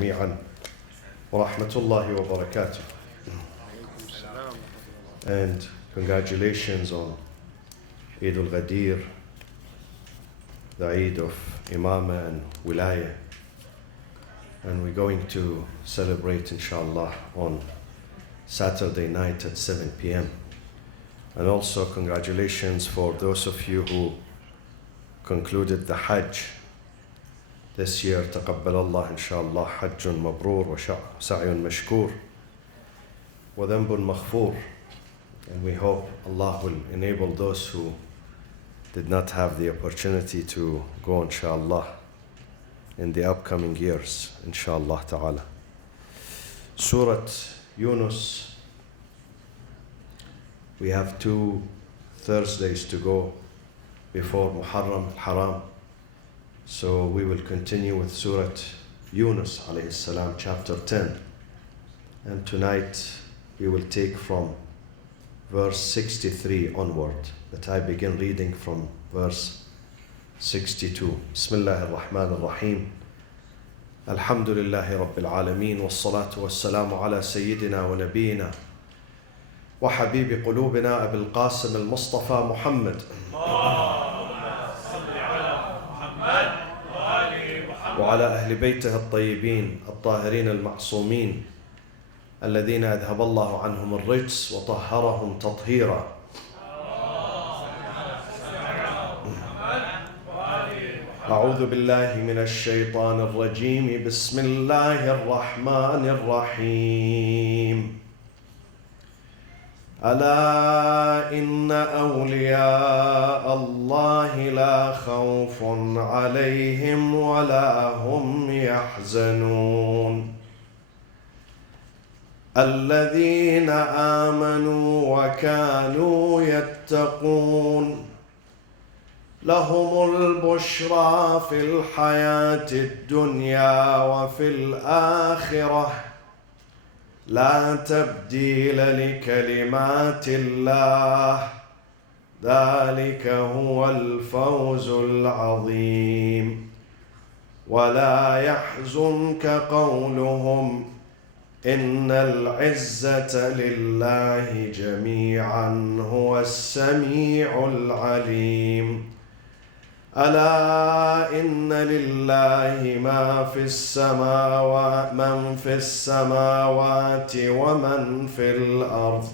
جميعا ورحمة الله وبركاته. And congratulations on Eid al-Ghadir, the Eid of Imama and Wilaya. And we're going to celebrate, inshallah, on Saturday night at 7 p.m. And also congratulations for those of you who concluded the Hajj this year. تقبل الله إن شاء الله حج مبرور وسعي مشكور وذنب مغفور. And we hope Allah will enable those who did not have the opportunity to go, inshallah, in the upcoming years, inshallah ta'ala. Surat Younis. We have 2 Thursdays to go before Muharram al-Haram. So we will continue with Surat Younis alayhi salam, chapter 10. And tonight we will take from verse 63 onward, that I begin reading from verse 62. Bismillah ar-Rahman ar-Rahim. Alhamdulillahi Rabbil Alameen, wassalatu wassalamu ala Sayyidina wa Nabiyina wa Habibi qulubina Abil Qasim al-Moustafa Muhammad wa ala ahli baytihi at-tayyibin at-tahirin al-ma'sumin الذين أذهب الله عنهم الرجس وطهرهم تطهيرا. أعوذ بالله من الشيطان الرجيم. بسم الله الرحمن الرحيم. ألا إن أولياء الله لا خوف عليهم ولا هم يحزنون الذين آمنوا وكانوا يتقون لهم البشرى في الحياة الدنيا وفي الآخرة لا تبديل لكلمات الله ذلك هو الفوز العظيم. ولا يحزنك قولهم إن العزة لله جميعا هو السميع العليم. ألا إن لله من في السماوات ومن في الأرض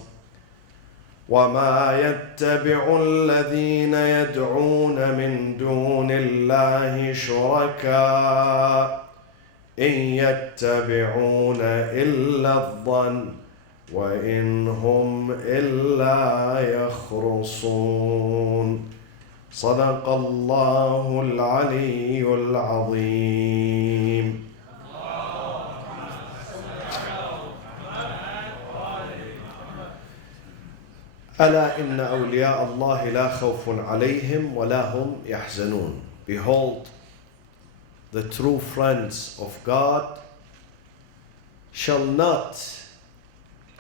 وما يتبع الذين يدعون من دون الله شركاء إن يتبعون إلا الظن وإن هم إلا يخرصون. صدق الله العلي العظيم. ألا إن أولياء الله لا خوف عليهم ولا هم يحزنون. Behold, the true friends of God shall not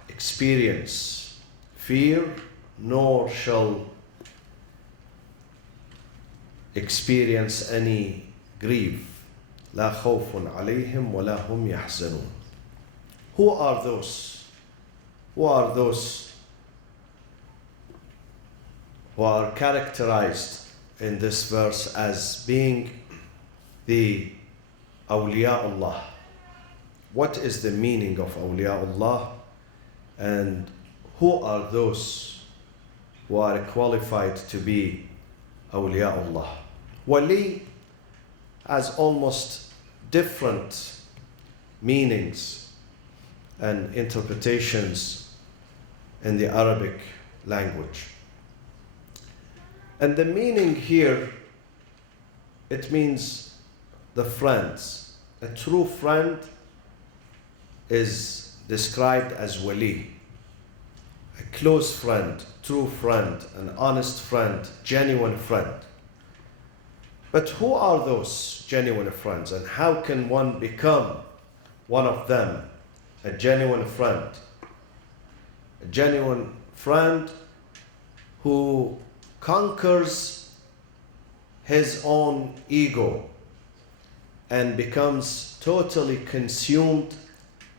experience fear, nor shall experience any grief. لا خوف عليهم ولا هم يحزنون. Who are those? Who are those who are characterized in this verse as being the awliyaullah? What is the meaning of awliyaullah, and who are those who are qualified to be awliyaullah? Wali has almost different meanings and interpretations in the Arabic language. And the meaning here, it means the friends. A true friend is described as wali. A close friend, true friend, an honest friend, genuine friend. But who are those genuine friends, and how can one become one of them, a genuine friend? A genuine friend who conquers his own ego and becomes totally consumed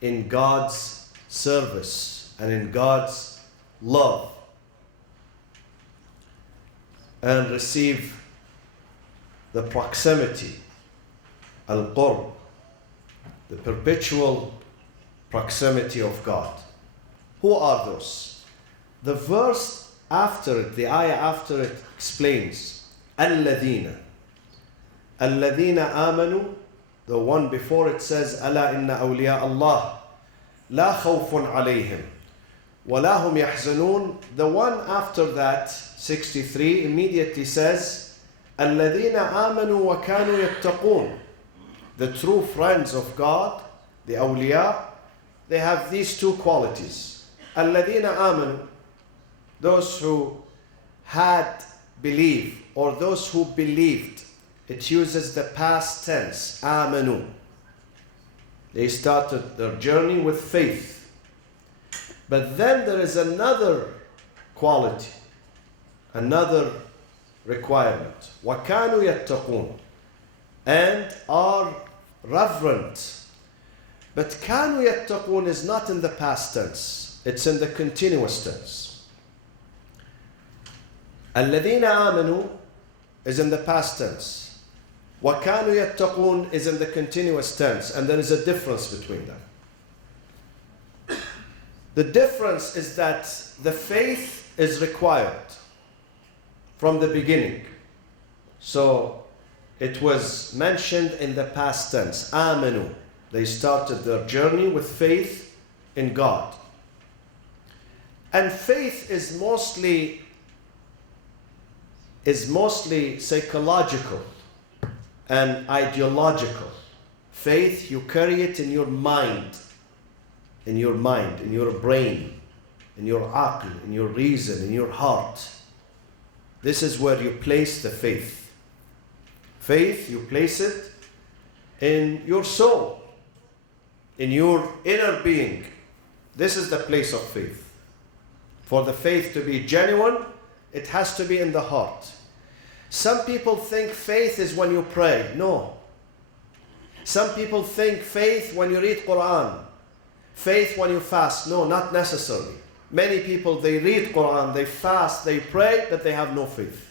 in God's service and in God's love, and receive the proximity, al-qurb, the perpetual proximity of God. Who are those? The verse after it, the ayah after it explains, الَّذِينَ آمَنُوا. The one before it says, أَلَا إِنَّ أَوْلِيَاءَ اللَّهِ لَا خَوْفٌ عَلَيْهِمْ وَلَا هُمْ يَحْزَنُونَ. The one after that, 63, immediately says, الَّذِينَ آمَنُوا وَكَانُوا يَتَّقُونَ. The true friends of God, the awliya, they have these two qualities. الَّذِينَ آمَنُوا, those who had believed, or those who believed. It uses the past tense, آمنوا. They started their journey with faith. But then there is another quality, another requirement. وَكَانُوا يَتَّقُونَ, and are reverent. But كَانُوا يَتَّقُونَ is not in the past tense, it's in the continuous tense. الَّذِينَ آمَنُوا is in the past tense. وَكَانُوا يَتَّقُونَ is in the continuous tense, and there is a difference between them. The difference is that the faith is required from the beginning. So it was mentioned in the past tense, آمنوا. They started their journey with faith in God. And faith is mostly psychological and ideological. Faith, you carry it in your mind, in your brain, in your aql, in your reason, in your heart. This is where you place the faith. Faith, you place it in your soul, in your inner being. This is the place of faith. For the faith to be genuine, it has to be in the heart. Some people think faith is when you pray. No. Some people think faith when you read Quran. Faith when you fast. No, not necessarily. Many people, they read Quran, they fast, they pray, but they have no faith.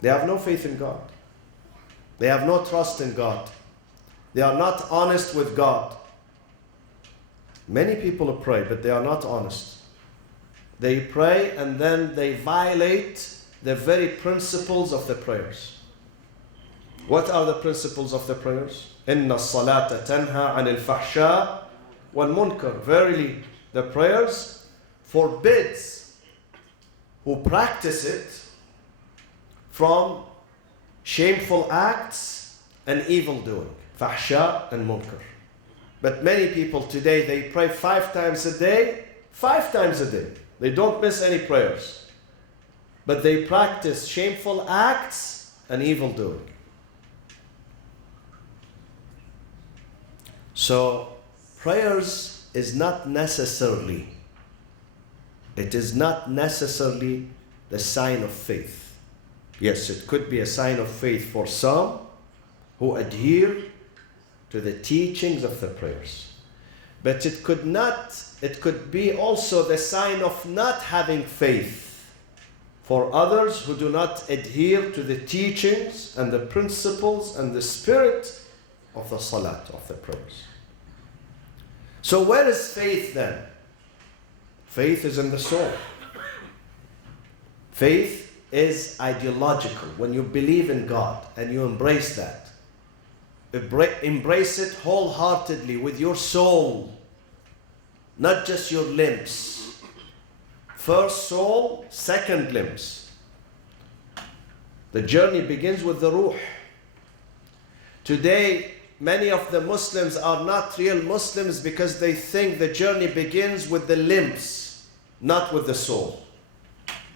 They have no faith in God. They have no trust in God. They are not honest with God. Many people pray, but they are not honest. They pray and then they violate the very principles of the prayers. What are the principles of the prayers? إِنَّ الصَّلَاةَ تَنْهَى عَنِ الْفَحْشَاءِ وَالْمُنْكَرِ. Verily, the prayers forbids who practice it from shameful acts and evil doing. Fahsha and munkar. But many people today, they pray 5 times a day, 5 times a day. They don't miss any prayers. But they practice shameful acts and evil doing. So prayers is not necessarily, it is not necessarily the sign of faith. Yes, it could be a sign of faith for some who adhere to the teachings of the prayers. But it could be also the sign of not having faith for others who do not adhere to the teachings and the principles and the spirit of the salat, of the prayers. So where is faith then? Faith is in the soul. Faith is ideological. When you believe in God and you embrace that, embrace it wholeheartedly with your soul, not just your limbs. First soul, second limbs. The journey begins with the ruh. Today, many of the Muslims are not real Muslims because they think the journey begins with the limbs, not with the soul.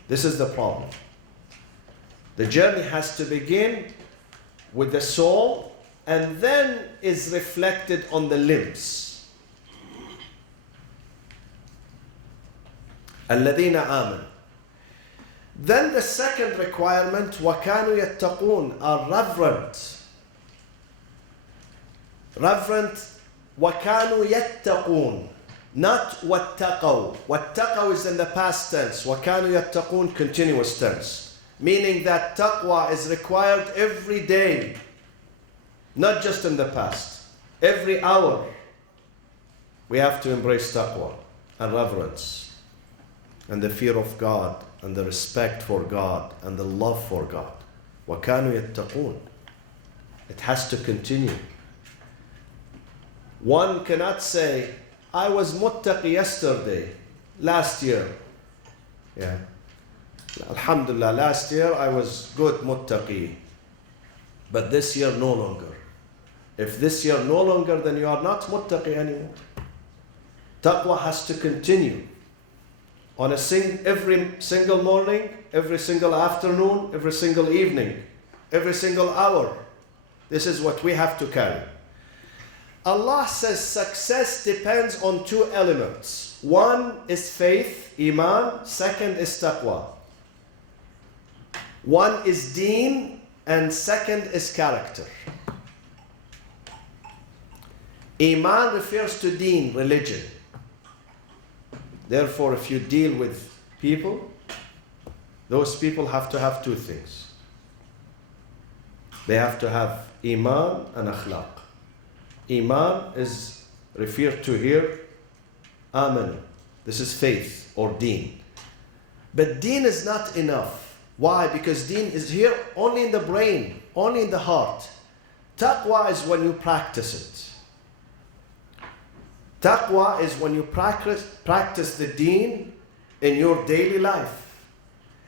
This is the problem. The journey has to begin with the soul and then is reflected on the limbs. الَّذِينَ آمَنُوا. Then the second requirement, وَكَانُوا يَتَّقُونَ, are reverent. reverent. وَكَانُوا يَتَّقُونَ. Not وَاتَّقَوْا. وَاتَّقَوْا is in the past tense. وَكَانُوا يَتَّقُونَ continuous tense. Meaning that taqwa is required every day. Not just in the past. Every hour. We have to embrace taqwa and reverence. And the fear of God. And the respect for God. And the love for God. وَكَانُوا يَتَّقُونَ. It has to continue. One cannot say, I was muttaqi yesterday, last year. Yeah. Alhamdulillah, last year I was good muttaqi. But this year no longer. If this year no longer, then you are not muttaqi anymore. Taqwa has to continue. On every single morning, every single afternoon, every single evening, every single hour. This is what we have to carry. Allah says success depends on two elements. One is faith, iman. Second is taqwa. One is deen and second is character. Iman refers to deen, religion. Therefore, if you deal with people, those people have to have two things. They have to have iman and akhlaq. Iman is referred to here, aman. This is faith or deen. But deen is not enough. Why? Because deen is here only in the brain, only in the heart. Taqwa is when you practice it. Taqwa is when you practice the deen in your daily life.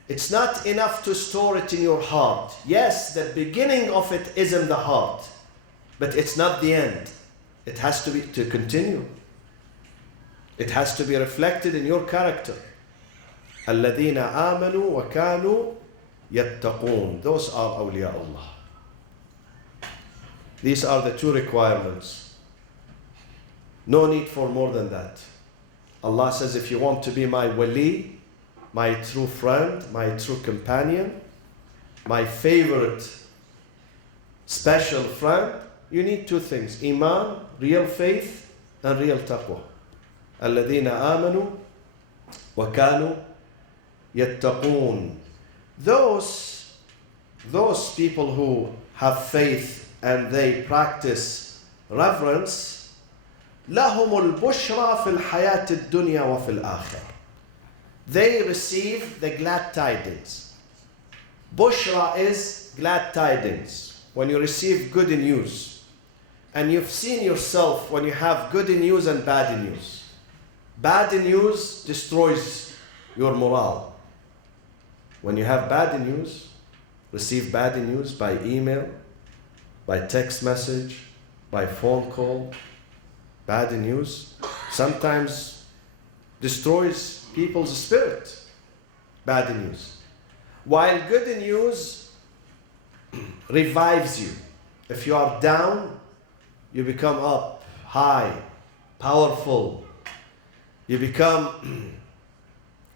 It's not enough to store it in your heart. Yes, the beginning of it is in the heart. But it's not the end. It has to continue. It has to be reflected in your character. الَّذِينَ آمَنُوا وَكَانُوا يَتَّقُونَ. Those are awliya Allah. These are the two requirements. No need for more than that. Allah says, if you want to be my wali, my true friend, my true companion, my favorite special friend, you need two things. Iman, real faith, and real taqwa. الَّذِينَ آمَنُوا وَكَانُوا يَتَّقُونَ. Those people who have faith and they practice reverence, لَهُمُ الْبُشْرَى فِي الْحَيَاةِ الدُّنْيَا وَفِي الْآخِرَةِ. They receive the glad tidings. Bushra is glad tidings. When you receive good news. And you've seen yourself when you have good news and bad news. Bad news destroys your morale. When you have bad news, receive bad news by email, by text message, by phone call, bad news sometimes destroys people's spirit. Bad news. While good news revives you. If you are down, you become up, high, powerful. You become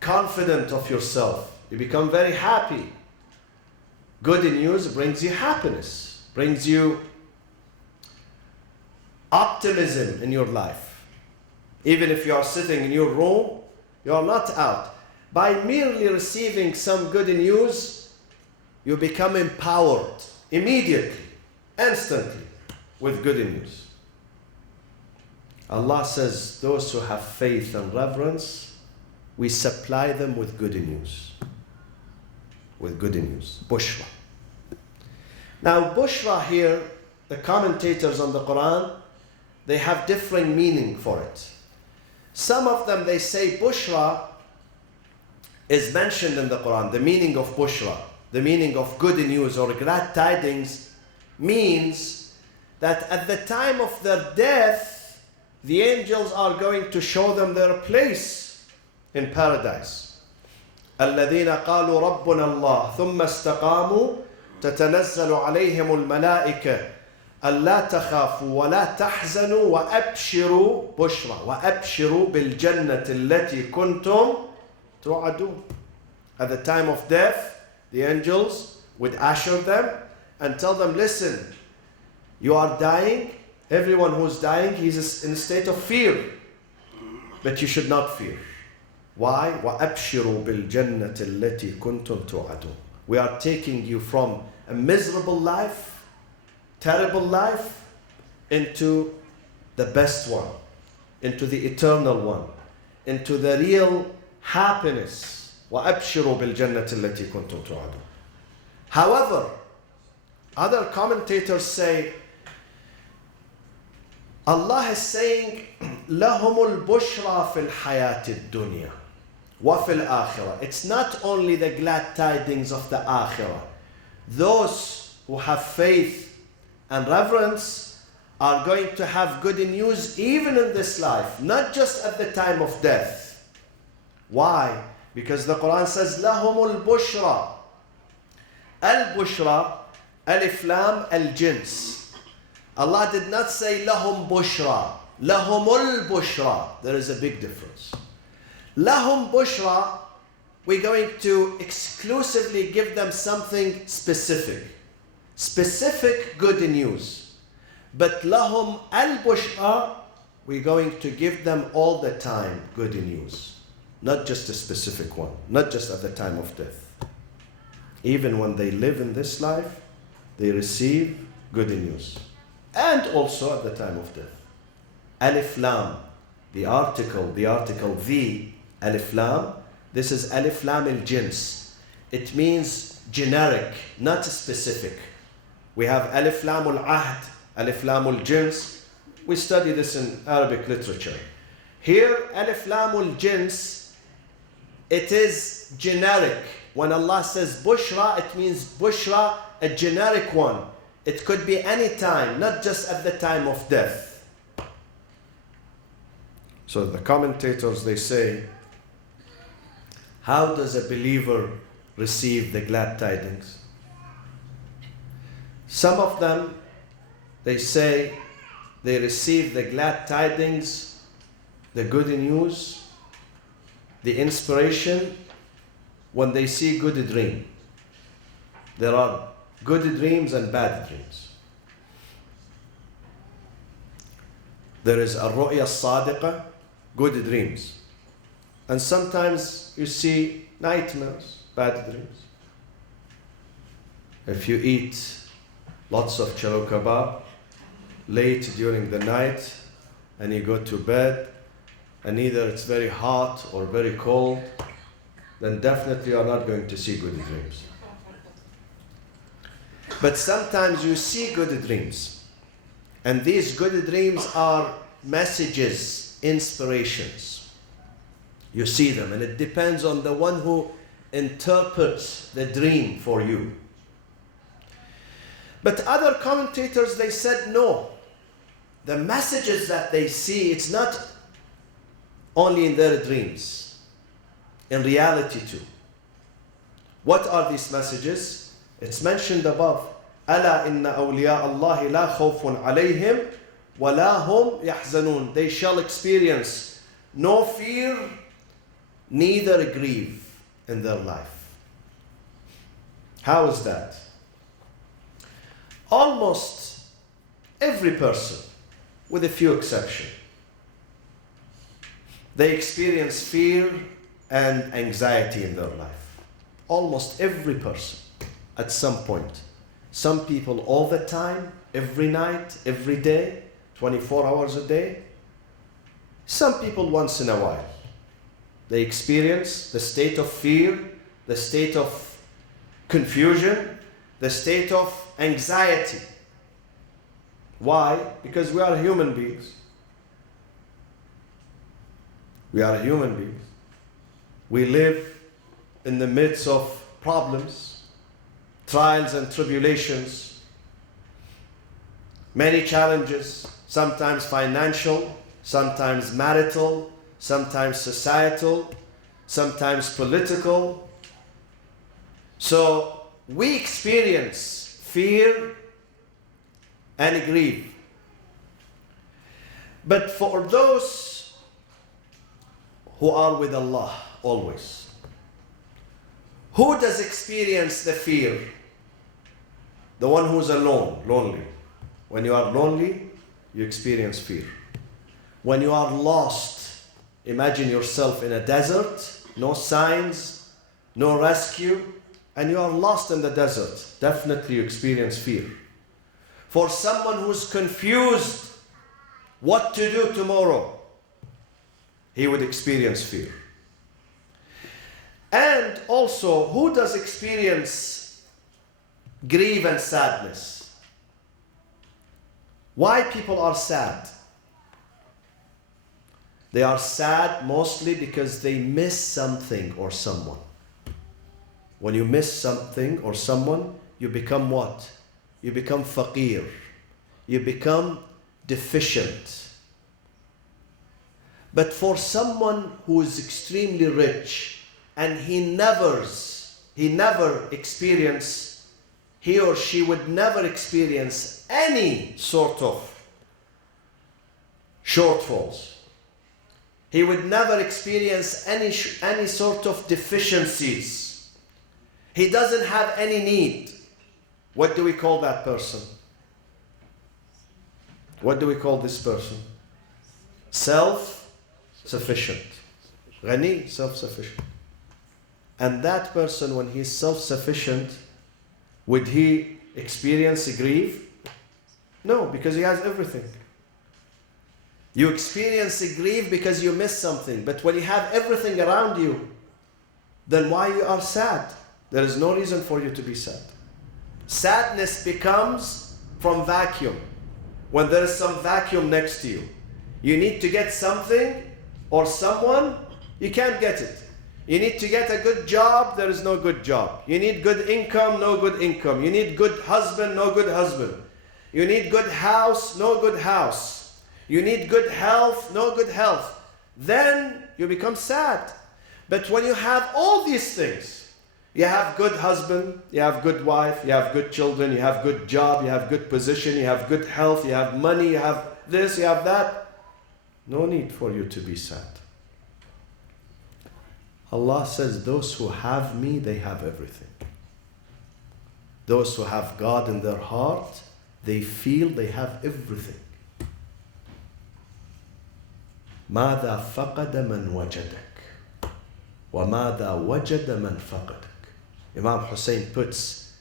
confident of yourself. You become very happy. Good news brings you happiness, brings you optimism in your life. Even if you are sitting in your room, you are not out. By merely receiving some good news, you become empowered immediately, instantly, with good news. Allah says, those who have faith and reverence, we supply them with good news. With good news. Bushra. Now, Bushra here, the commentators on the Quran, they have different meaning for it. Some of them, they say Bushra is mentioned in the Quran. The meaning of Bushra, the meaning of good news or glad tidings, means that at the time of their death, the angels are going to show them their place in paradise. الَّذِينَ قَالُوا رَبُّنَا اللَّهُ ثُمَّ اسْتَقَامُوا تَتَنَزَّلُ عَلَيْهِمُ الْمَلَائِكَةُ أَلَّا تَخَافُوا وَلَا تَحْزَنُوا وَأَبْشِرُوا بُشْرًا وَأَبْشِرُوا بِالْجَنَّةِ الَّتِي كُنْتُمْ تُوعَدُونَ. At the time of death, the angels would usher them and tell them, listen, you are dying, Everyone who's dying, he's in a state of fear. But you should not fear. Why? وَأَبْشِرُوا بِالْجَنَّةِ الَّتِي كُنْتُمْ تُوعَدُونَ. We are taking you from a miserable life, terrible life, into the best one, into the eternal one, into the real happiness. وَأَبْشِرُوا بِالْجَنَّةِ الَّتِي كُنْتُمْ تُوعَدُونَ. However, other commentators say, Allah is saying, لَهُمُ الْبُشْرَى فِي الْحَيَاةِ الدُّنْيَا وَفِي الْآخِرَةِ. It's not only the glad tidings of the Akhirah. Those who have faith and reverence are going to have good news even in this life, not just at the time of death. Why? Because the Quran says, لَهُمُ الْبُشْرَى. Al-Bushra, Alif Lam, Al-Jins. Allah did not say lahum bushra, lahumul bushra. There is a big difference. Lahum bushra, we're going to exclusively give them something specific. Specific good news. But lahum al-bushra, we're going to give them all the time good news. Not just a specific one. Not just at the time of death. Even when they live in this life, they receive good news. And also at the time of death. Alif Lam, the article the, Alif Lam, this is Alif Lam al-Jins. It means generic, not specific. We have Alif Lam al-Ahd, Alif Lam al-Jins. We study this in Arabic literature. Here, Alif Lam al-Jins, it is generic. When Allah says Bushra, it means Bushra, a generic one. It could be any time, not just at the time of death. So the commentators, they say, how does a believer receive the glad tidings? Some of them, they say, they receive the glad tidings, the good news, the inspiration, when they see good dream. There are good dreams and bad dreams. There is al-ru'ya as-sadiqa, good dreams. And sometimes you see nightmares, bad dreams. If you eat lots of chalo kebab late during the night and you go to bed and either it's very hot or very cold, then definitely you are not going to see good dreams. But sometimes you see good dreams. And these good dreams are messages, inspirations. You see them, and it depends on the one who interprets the dream for you. But other commentators, they said no. The messages that they see, it's not only in their dreams, in reality too. What are these messages? It's mentioned above. ألا إن أولياء الله لا خوف عليهم ولا هم يحزنون. They shall experience no fear, neither grieve in their life. How is that? Almost every person, with a few exceptions, they experience fear and anxiety in their life. Almost every person at some point. Some people all the time, every night, every day, 24 hours a day. Some people once in a while. They experience the state of fear, the state of confusion, the state of anxiety. Why? Because we are human beings. We are human beings. We live in the midst of problems, trials and tribulations, many challenges, sometimes financial, sometimes marital, sometimes societal, sometimes political. So we experience fear and grief. But for those who are with Allah always, who does experience the fear? The one who's alone, lonely. When you are lonely, you experience fear. When you are lost, imagine yourself in a desert, no signs, no rescue, and you are lost in the desert. Definitely you experience fear. For someone who's confused what to do tomorrow, he would experience fear. And also, who does experience grief and sadness? Why people are sad? They are sad mostly because they miss something or someone. When you miss something or someone, you become what? You become faqir. You become deficient. But for someone who is extremely rich and he or she would never experience any sort of shortfalls. He would never experience any sort of deficiencies. He doesn't have any need. What do we call that person? What do we call this person? Self-sufficient. Ghani, self-sufficient. And that person, when he's self-sufficient, would he experience grief? No, because he has everything. You experience grief because you miss something. But when you have everything around you, then why you are sad? There is no reason for you to be sad. Sadness becomes from vacuum. When there is some vacuum next to you, you need to get something or someone, you can't get it. You need to get a good job, there is no good job. You need good income, no good income. You need good husband, no good husband. You need good house, no good house. You need good health, no good health. Then you become sad. But when you have all these things, you have good husband, you have good wife, you have good children, you have good job, you have good position, you have good health, you have money, you have this, you have that. No need for you to be sad. Allah says, those who have me, they have everything. Those who have God in their heart, they feel they have everything. ماذا فقد من وجدك وماذا وجد من فقدك. Imam Hussein puts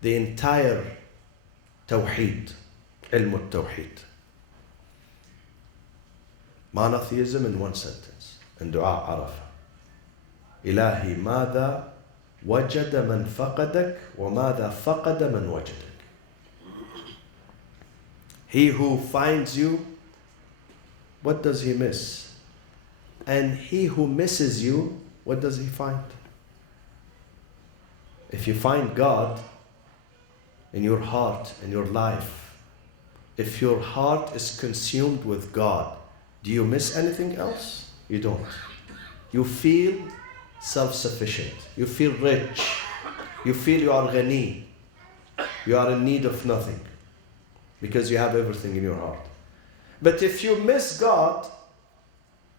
the entire Tawheed, ilm al-Tawheed, monotheism in one sentence, in Dua Arafah. إلهي ماذا وجد من فقدك وماذا فقد من وجدك. He who finds you, what does he miss? And he who misses you, what does he find? If you find God in your heart, in your life, if your heart is consumed with God, do you miss anything else? You don't. You feel self-sufficient. You feel rich. You feel you are ghani. You are in need of nothing because you have everything in your heart. But if you miss God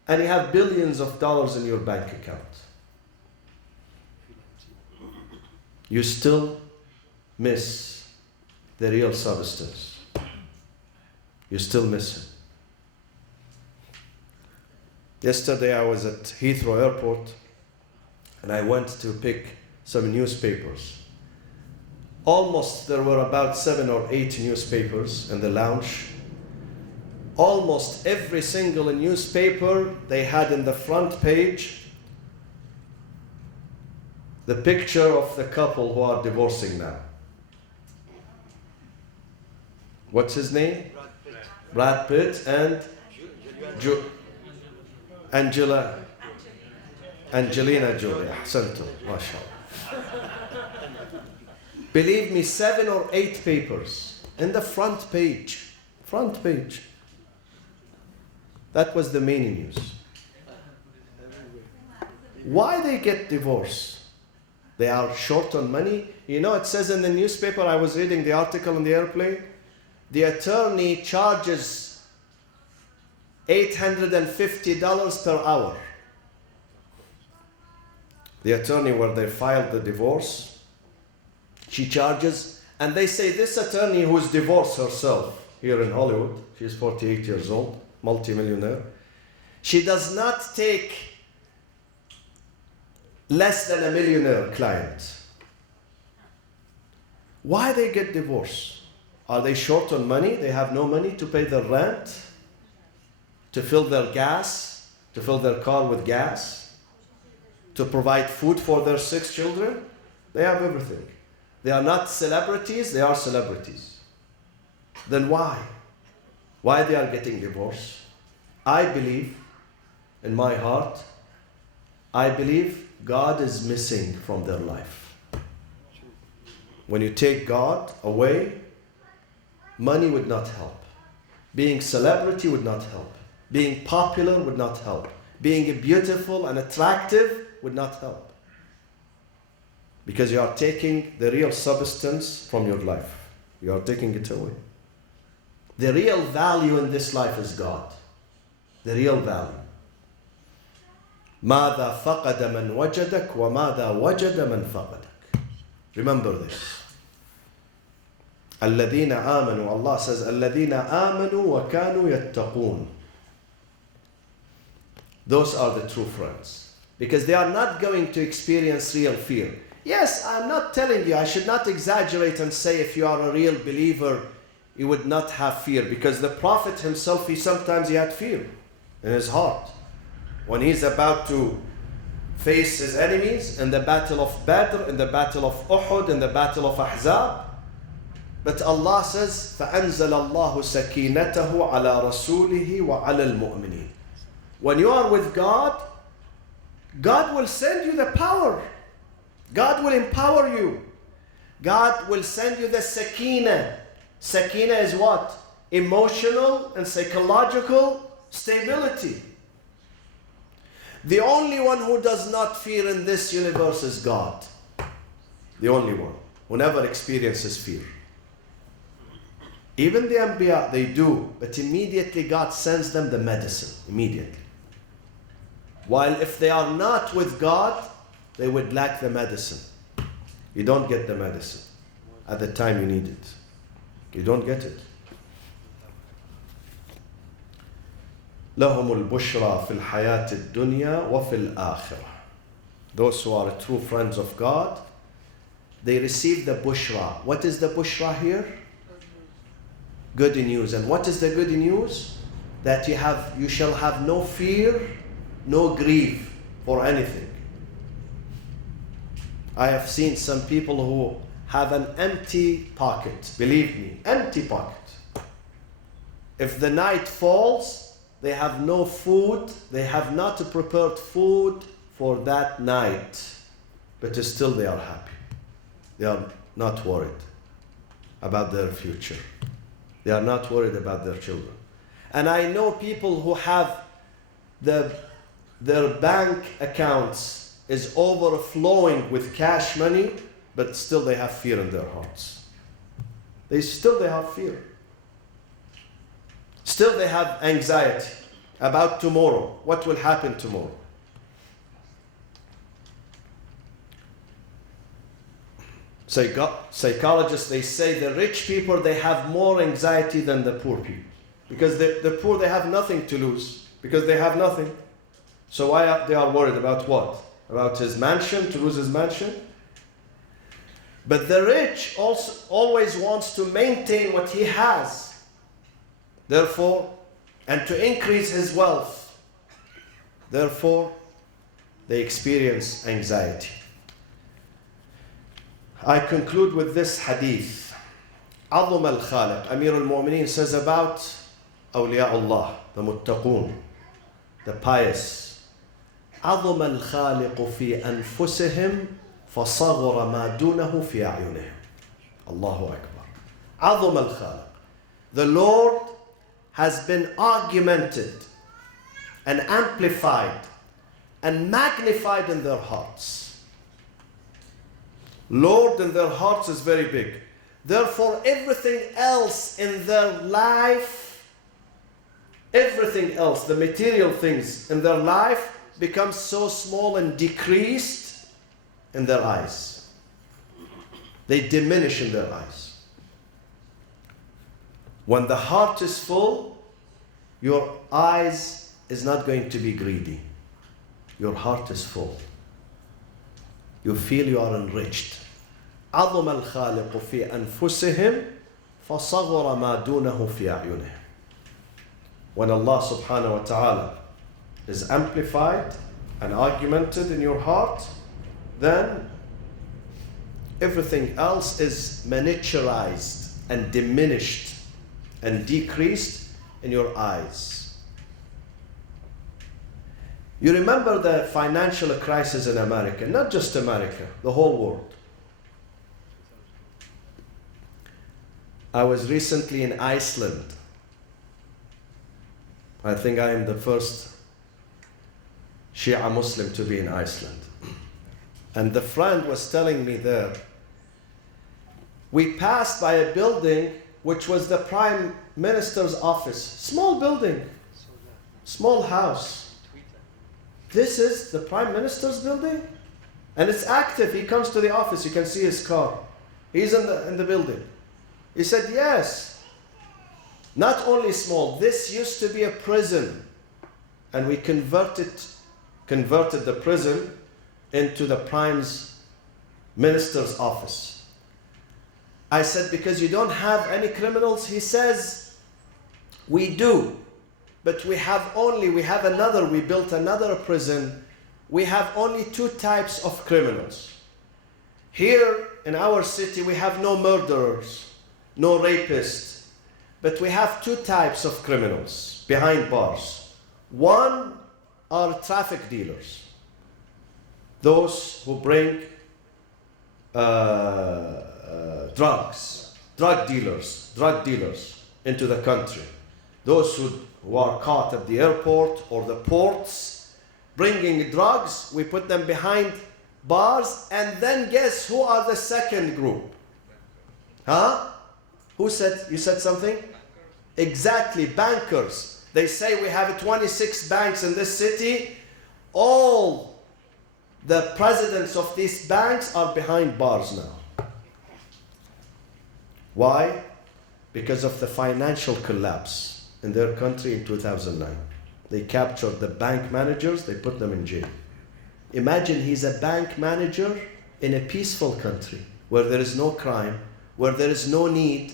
and you have billions of dollars in your bank account, you still miss the real substance. You still miss Him. Yesterday I was at Heathrow Airport and I went to pick some newspapers. Almost, there were about 7 or 8 newspapers in the lounge. Almost every single newspaper, they had in the front page the picture of the couple who are divorcing now. What's his name? Brad Pitt and Angelina Jolie. Ahsantum, mashallah. Believe me, 7 or 8 papers in the front page. Front page. That was the main news. Why they get divorced? They are short on money. You know, it says in the newspaper, I was reading the article on the airplane, the attorney charges $850 per hour. The attorney where they filed the divorce, she charges, and they say this attorney who's divorced herself, here in Hollywood. She's 48 years old, multi-millionaire. She does not take less than a millionaire client. Why they get divorced? Are they short on money? They have no money to pay their rent, to fill their gas, to fill their car with gas, to provide food for their 6 children? They have everything. They are not celebrities, they are celebrities. Then why? Why they are getting divorced? I believe, in my heart, I believe God is missing from their life. When you take God away, money would not help. Being celebrity would not help. Being popular would not help. Being beautiful and attractive would not help. Because you are taking the real substance from your life. You are taking it away. The real value in this life is God. The real value. ماذا فقد من وجدك وماذا وجد من فقدك. Remember this. الذين آمنوا, Allah says, الذين آمنوا وكانوا يتقون. Those are the true friends. Because they are not going to experience real fear. Yes, I'm not telling you, I should not exaggerate and say if you are a real believer, you would not have fear. Because the Prophet himself, sometimes he had fear in his heart. When he's about to face his enemies in the battle of Badr, in the battle of Uhud, in the battle of Ahzab. But Allah says, فَأَنزَلَ اللَّهُ سَكِينَتَهُ عَلَى رَسُولِهِ وَعَلَى الْمُؤْمِنِينَ. When you are with God, God will send you the power. God will empower you. God will send you the sakina. Sakina is what? Emotional and psychological stability. The only one who does not fear in this universe is God. The only one who never experiences fear. Even the Anbiya, they do, but immediately God sends them the medicine, immediately. While if they are not with God, they would lack the medicine. You don't get the medicine at the time you need it. You don't get it. لهم البشرى في الحياة الدنيا وفي الآخرة. Those who are true friends of God, they receive the bushra. What is the bushra here? Good news. And what is the good news? That you shall have no fear, no grief for anything. I have seen some people who have an empty pocket. Believe me, empty pocket. If the night falls, they have no food, they have not prepared food for that night. But still they are happy. They are not worried about their future. They are not worried about their children. And I know people who have their bank accounts is overflowing with cash money, but still they have fear in their hearts. They have fear. Still they have anxiety about tomorrow. What will happen tomorrow? Psychologists, they say the rich people, they have more anxiety than the poor people. Because the poor, they have nothing to lose. Because they have nothing. So why they are worried about what? About his mansion, to lose his mansion? But the rich also always wants to maintain what he has. Therefore, and to increase his wealth. Therefore, they experience anxiety. I conclude with this hadith. عظم الخالق. Amir al-Mu'mineen says about awliya Allah, the muttaqun, the pious. عظم الخالق في أنفسهم فصغر ما دونه في أعينهم. Allahu Akbar. عظم الخالق. The Lord has been augmented and amplified and magnified in their hearts. Lord in their hearts is very big. Therefore, everything else in their life, everything else, the material things in their life becomes so small and decreased in their eyes. They diminish in their eyes. When the heart is full, your eyes is not going to be greedy. Your heart is full. You feel you are enriched. عظم الخالق في أنفسهم فصغر ما دونه في أعينهم. When Allah subhanahu wa ta'ala is amplified and augmented in your heart, then everything else is miniaturized and diminished and decreased in your eyes. You remember the financial crisis in America, not just America, the whole world. I was recently in Iceland. I think I am the first Shia Muslim to be in Iceland. And the friend was telling me there, we passed by a building which was the Prime Minister's office. Small building, small house. This is the Prime Minister's building? And it's active. He comes to the office, you can see his car. He's in the building. He said, yes. Not only small, this used to be a prison. And we converted the prison into the Prime Minister's office. I said, because you don't have any criminals? He says, we do. But we built another prison. We have only 2 types of criminals. Here in our city, we have no murderers, no rapists, but we have 2 types of criminals behind bars. One are traffic dealers, those who bring drug dealers into the country. Those who are caught at the airport or the ports bringing drugs, we put them behind bars, and then guess who are the second group? Huh? You said something? Exactly, bankers. They say we have 26 banks in this city. All the presidents of these banks are behind bars now. Why? Because of the financial collapse in their country in 2009. They captured the bank managers, they put them in jail. Imagine he's a bank manager in a peaceful country where there is no crime, where there is no need,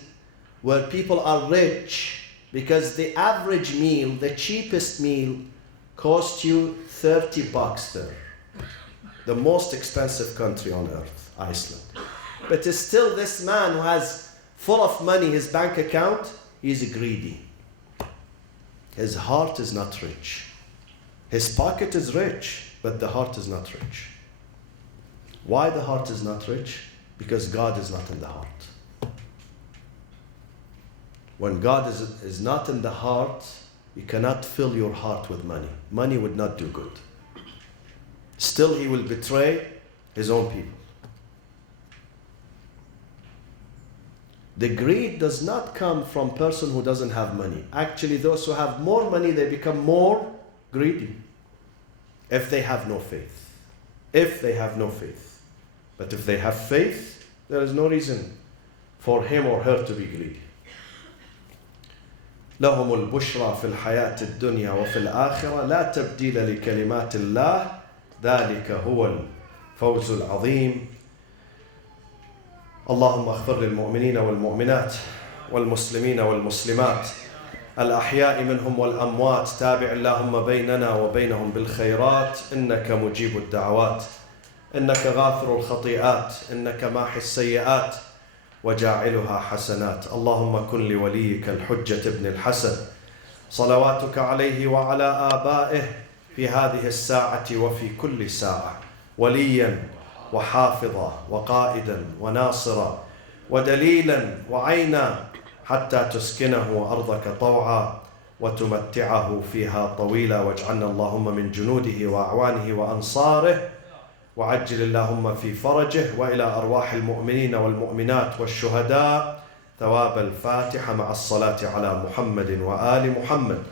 where people are rich, because the average meal, the cheapest meal, costs you $30 there. The most expensive country on earth, Iceland. But it's still this man who has full of money, his bank account, he's greedy. His heart is not rich. His pocket is rich, but the heart is not rich. Why the heart is not rich? Because God is not in the heart. When God is not in the heart, you cannot fill your heart with money. Money would not do good. Still, he will betray his own people. The greed does not come from a person who doesn't have money. Actually, those who have more money, they become more greedy if they have no faith. If they have no faith. But if they have faith, there is no reason for him or her to be greedy. لهم البشرى في الحياة الدنيا وفي الآخرة لا تبديل لكلمات الله ذلك هو الفوز العظيم. اللهم اغفر للمؤمنين والمؤمنات والمسلمين والمسلمات الأحياء منهم والأموات تابع اللهم بيننا وبينهم بالخيرات إنك مجيب الدعوات إنك غافر الخطيئات إنك ماحي السيئات وجاعلها حسنات. اللهم كن لوليك الحجة ابن الحسن صلواتك عليه وعلى آبائه في هذه الساعة وفي كل ساعة وليا وحافظا وقائدا وناصرا ودليلا وعينا حتى تسكنه أرضك طوعا وتمتعه فيها طويلا واجعلنا اللهم من جنوده وأعوانه وأنصاره وعجل اللهم في فرجه وإلى أرواح المؤمنين والمؤمنات والشهداء ثواب الفاتحة مع الصلاة على محمد وآل محمد